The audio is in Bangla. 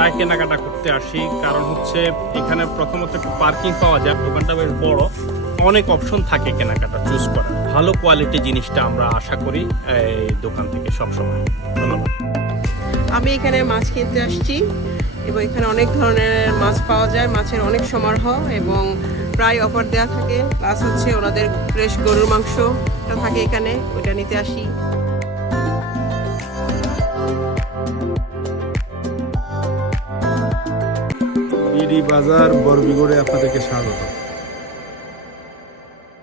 প্রায় কেনাকাটা করতে আসি, কারণ হচ্ছে এখানে প্রথমত একটু পার্কিং পাওয়া যায়, দোকানটা বেশ বড়, অনেক অপশন থাকে কেনাকাটা চুজ করা। ভালো কোয়ালিটি জিনিসটা আমরা আশা করি এই দোকান থেকে সবসময়। ধন্যবাদ। আমি এখানে মাছ কিনতে আসছি এবং এখানে অনেক ধরনের মাছ পাওয়া যায়, মাছের অনেক সমারোহ এবং প্রায় অফার দেওয়া থাকে। প্লাস হচ্ছে ওনাদের ফ্রেশ গরুর মাংসটা থাকে এখানে, ওইটা নিতে আসি। বিডি বাজার বরবিগড়ে আপনাদেরকে স্বাগত।